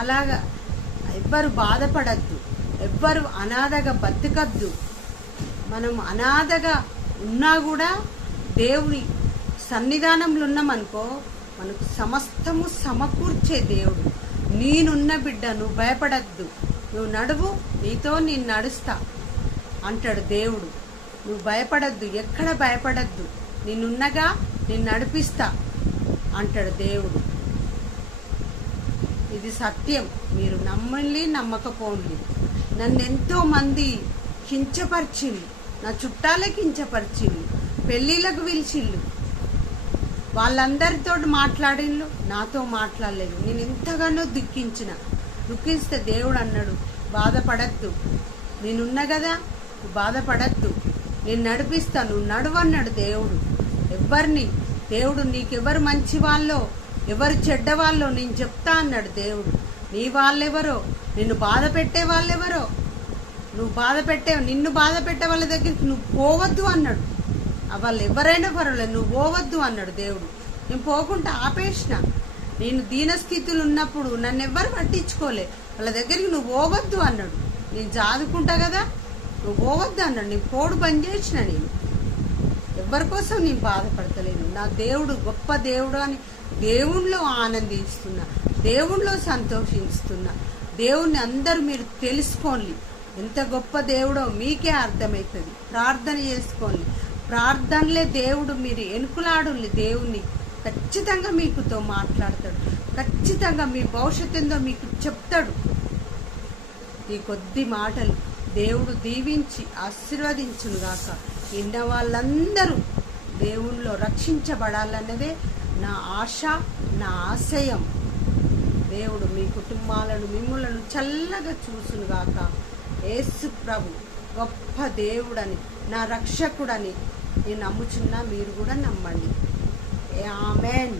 అలాగా ఎవ్వరు బాధపడద్దు, ఎవ్వరు అనాథగా బతకద్దు. మనం అనాథగా ఉన్నా కూడా దేవుని సన్నిధానంలో ఉన్నామనుకో, మనకు సమస్తము సమకూర్చే దేవుడు. నేనున్న బిడ్డ, నువ్వు భయపడద్దు, నువ్వు నడువు, నీతో నేను నడుస్తా అంటాడు దేవుడు. నువ్వు భయపడద్దు, ఎక్కడ భయపడద్దు, నేనున్నగా నేను నడిపిస్తా అంటాడు దేవుడు. ఇది సత్యం. మీరు నమ్మండి నమ్మకపోండి. నన్ను ఎంతో మంది కించపరిచిళ్ళు, నా చుట్టాలే కించపరిచిళ్ళు, పెళ్ళిళ్ళకు పిలిచిళ్ళు, వాళ్ళందరితో మాట్లాడిళ్ళు, నాతో మాట్లాడలేదు. నేను ఎంతగానో దుఃఖిస్తే దేవుడు అన్నాడు, బాధపడద్దు, నేనున్నా కదా, నువ్వు బాధపడద్దు, నేను నడిపిస్తా, నువ్వు నడువన్నాడు దేవుడు. ఎవరిని దేవుడు నీకెవరు మంచి వాళ్ళో ఎవరు చెడ్డ వాళ్ళో నేను చెప్తా అన్నాడు దేవుడు. నీ వాళ్ళెవరో, నిన్ను బాధ పెట్టే వాళ్ళెవరో, నిన్ను బాధ పెట్టే వాళ్ళ దగ్గరికి నువ్వు పోవద్దు అన్నాడు. వాళ్ళు ఎవరైనా పర్వాలేదు, నువ్వు పోవద్దు అన్నాడు దేవుడు. నేను పోకుండా ఆపేసిన. నేను దీనస్థితులు ఉన్నప్పుడు నన్ను ఎవ్వరు పట్టించుకోలే, వాళ్ళ దగ్గరికి నువ్వు పోవద్దు అన్నాడు. నేను జాదుకుంటా కదా, నువ్వు పోవద్దు అన్నాడు. నేను పోడు బంద్ చేసిన. నేను ఎవరి కోసం నేను బాధపడతలేను. నా దేవుడు గొప్ప దేవుడు అని దేవుణ్ణిలో ఆనందిస్తున్నా, దేవుణ్ణిలో సంతోషిస్తున్నా. దేవుణ్ణి అందరూ మీరు తెలుసుకోండి, ఎంత గొప్ప దేవుడో మీకే అర్థమవుతుంది. ప్రార్థన చేసుకోండి, ప్రార్థనలే దేవుడు. మీరు ఎనుకులాడుల్ని, దేవుణ్ణి ఖచ్చితంగా మీకుతో మాట్లాడతాడు, ఖచ్చితంగా మీ భవిష్యత్తు ఏందో మీకు చెప్తాడు. ఈ కొద్ది మాటలు దేవుడు దీవించి ఆశీర్వదించునుగాక. విన్న వాళ్ళందరూ దేవునిలో రక్షించబడాలన్నదే నా ఆశ, నా ఆశయం. దేవుడు మీ కుటుంబాలను మిమ్ములను చల్లగా చూసునుగాక. యేసు ప్రభు గొప్ప దేవుడని, నా రక్షకుడని నేను నమ్ముచున్నా. మీరు కూడా నమ్మండి. ఆమేన్.